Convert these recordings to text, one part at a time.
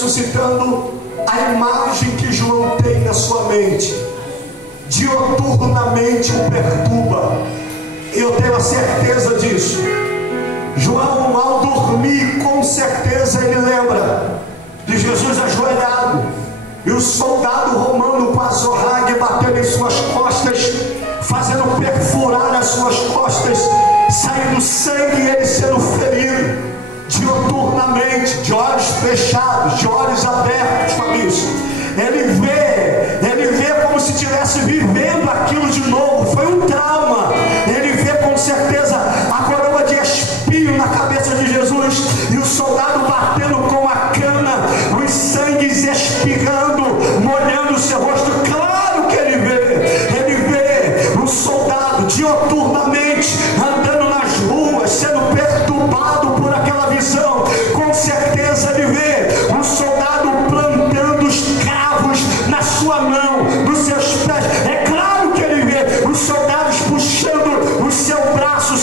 ressuscitando, a imagem que João tem na sua mente dioturnamente o perturba. Eu tenho a certeza disso. João, ao dormir, com certeza ele lembra de Jesus ajoelhado e o soldado romano com a azorrague batendo em suas costas, fazendo perfurar as suas costas, saindo sangue e ele sendo ferido dioturnamente, de olhos fechados, de olhos abertos, Fabrício. Ele vê como se estivesse vivendo aquilo de novo. Foi um trauma. Ele vê com certeza a coroa de espinho na cabeça de Jesus e o soldado batendo com a cana, os sangues espirrando, molhando o seu rosto. Claro que ele vê o soldado dioturnamente andando nas ruas, sendo perturbado por aquela visão. Com certeza ele vê um soldado plantando os cravos na sua mão, nos seus pés. É claro que ele vê os soldados puxando o seu braço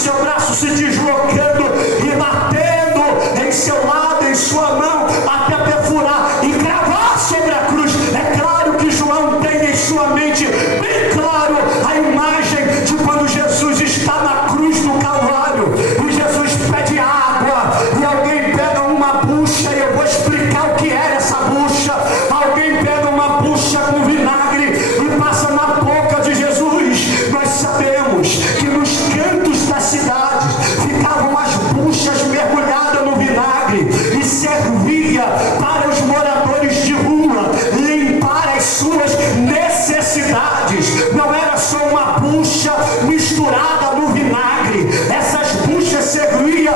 se deslocando e batendo em seu lado, em sua mão, até perfurar e cravar sobre a cruz. É claro que João tem em sua mente bem claro a imagem de quando Jesus está na cruz do Calvário e Jesus pede água e alguém pega uma bucha, e eu vou explicar o que era essa bucha. Alguém pega uma bucha com vinagre e passa na boca de Jesus. Nós sabemos que nos cantos da cidade ficavam as buchas mergulhadas no vinagre e servia para os moradores de rua limpar as suas necessidades. Não era só uma bucha misturada no vinagre. Essas buchas serviam